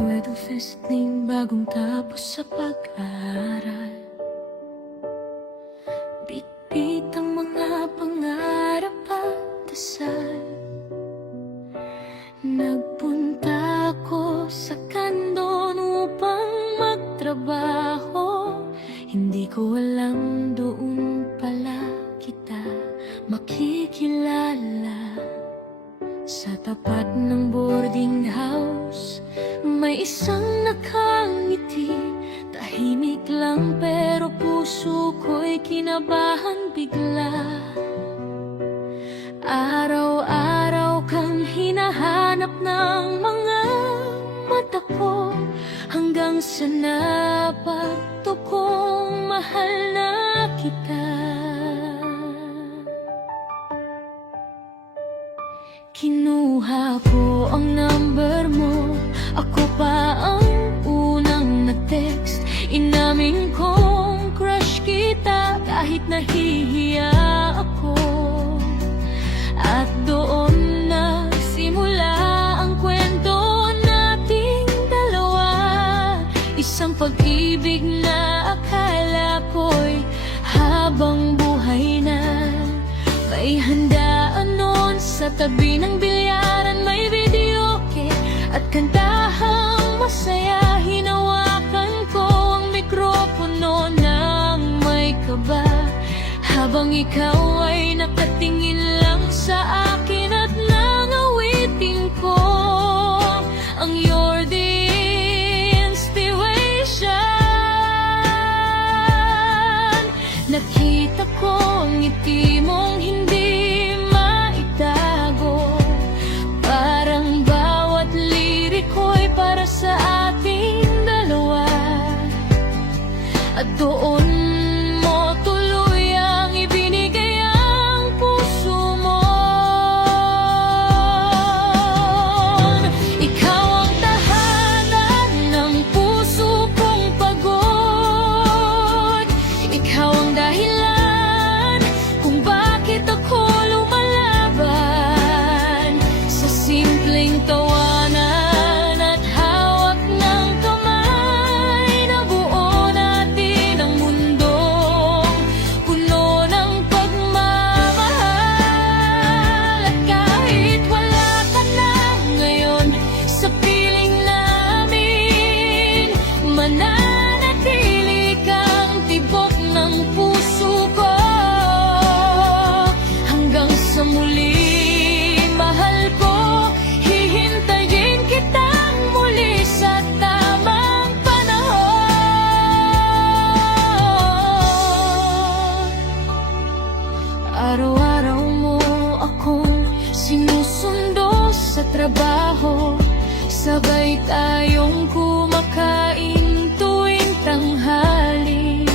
graduate of visiting bagong tapos sa pag-aaral. Bitbit ang mga pangarap at dasal. Nagpunta ako sa kandon upang magtrabaho. Hindi ko alam doon pala kita makikilala. Sa tapat ng boarding house, may isang nakangiti. Tahimik lang pero puso ko'y kinabahan bigla. Araw-araw kang hinahanap ng mga mata ko, hanggang sa napagto kong mahal na kita. Kinuha ko ang number mo, ako pa ang unang nag-text. Inamin kong crush kita kahit nahihiya ako. At doon nagsimula ang kwento nating dalawa. Isang pag-ibig na akala ko'y habang buhay na. May handaan noon sa tabi ng bilyaran, may videoke at kantahang masaya. Hinawakan ko ang mikropono ng may kaba, habang ikaw ay nakatingin lang sa akin at nangawitin ko ang you're the inspiration. Nakita ko ang ngiti mong hindi maitago, parang bawat liriko'y para sa ating dalawa. At doon mo tuluyang ibinigay ang puso mo. Ikaw ang tahanan ng puso kong pagod. Ikaw ang dahilan kung bakit ako lumalaban. Sa simpleng tawanan at hawak ng kamay, nabuo natin ang mundong puno ng pagmamahal. At kahit wala ka na ngayon sa piling namin, mananatili kang tibok ng puso ko. Hanggang sa muli, mahal ko, hihintayin kitang muli sa tamang panahon. Araw-araw mo akong sinusundo sa trabaho, sabay tayong kumakain tuwing tanghali.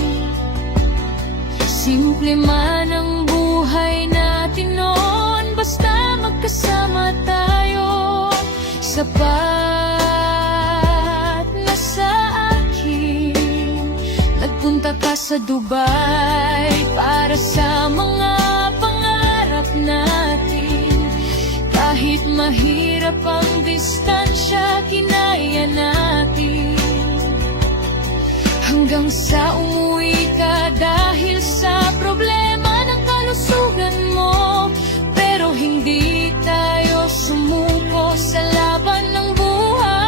Simple man ang buhay natin noon, basta magkasama tayo. Sapat na sa akin. Nagpunta ka sa Dubai para sa mga pangarap natin. Kahit mahirap ang distansya, kinaya natin. Hanggang sa umuwi ka dahil sa problema ng kalusugan mo. Pero hindi tayo sumuko sa laban ng buhay.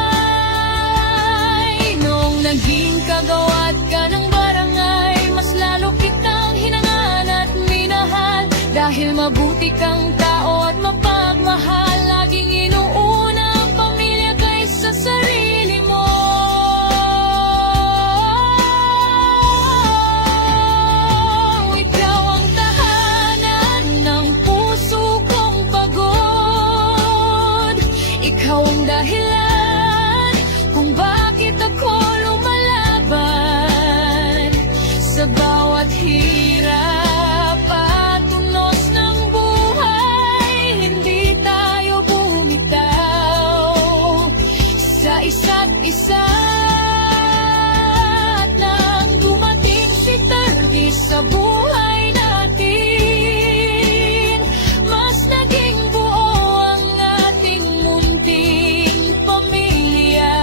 Noong naging kagawad ka ng barangay, mas lalo kitang hinangaan at minahal. Dahil mabuti kang tao at mapagmahal, laging inuuna ang pamilya kaysa sarili mo. Ikaw ang tahanan ng puso kong pagod. Ikaw ang dahilan kung bakit ako lumalaban. Sa bawat hirap at tunos ng buhay, hindi tayo bumitaw sa isa't isa. At nang dumating si Tardi sa buhay natin, mas naging buo ang ating munting pamilya.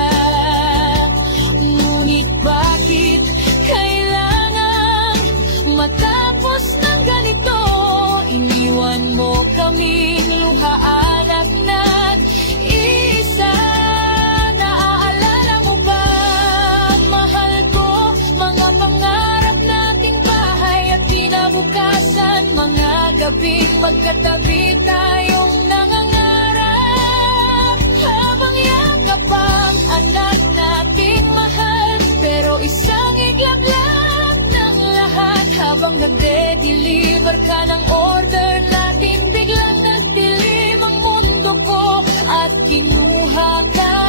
magkatabi tayong nangangarap, habang yakap ang anak nating mahal. Pero isang iglap lang ng lahat, habang nagde-deliver ka ng order natin, biglang nagdilim ang mundo ko at kinuha ka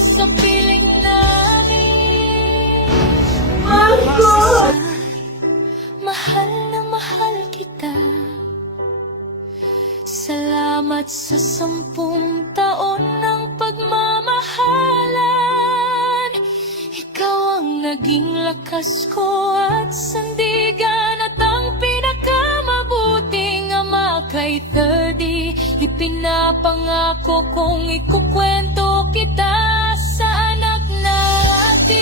sa piling namin. Mahal na mahal kita. Salamat sa 10 taon ng pagmamahalan. Ikaw ang naging lakas ko at sandigan, at ang pinakamabuting ama kay 30. Ipinapangako kong ikukwento kita sa anak natin,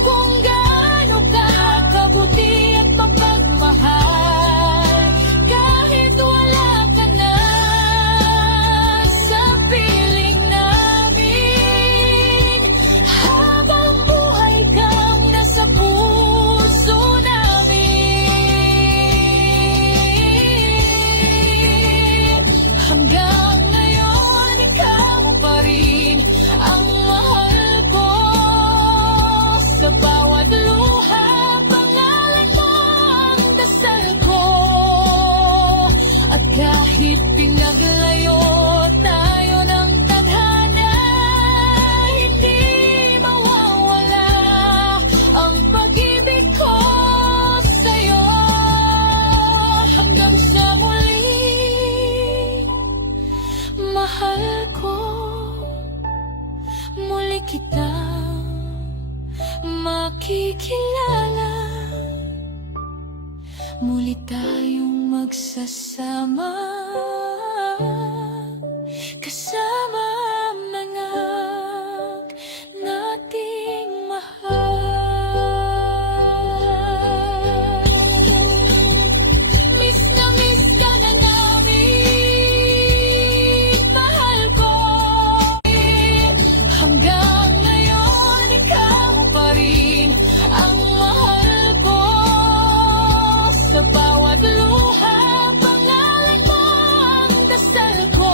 kung gaano ka kabuti at mapagmahal. Kahit wala ka na sa piling namin, habang buhay kang nasa puso namin. Hanggang ngayon, ikaw pa rin ang mahal ko. Sa bawat luha, pangalan mo ang dasal ko. At kahit pinaglayo tayo ng tadhana, hindi mawawala ang pag-ibig ko sa'yo. Hanggang sa muli, mahal ko. Muli kitang makikilala. Muli tayong magsasama, kasama ang mga nating mahal. Miss na miss ka na namin, mahal ko. Hanggang ngayon, ikaw pa rin ang mahal ko. Sa bawat luha, pangalan mo ang dasal ko.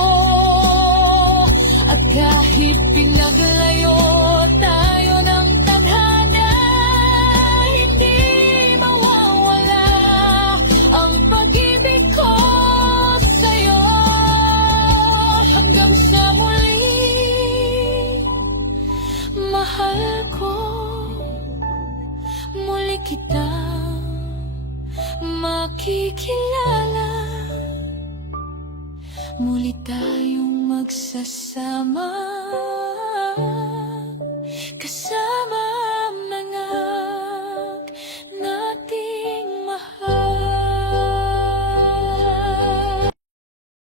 At kahit pinaglayo tayo ng tadhana, hindi mawawala ang pag-ibig ko sa'yo. Hanggang sa muli, mahal ko. Muli kitang makikilala. Muli tayong magsasama, kasama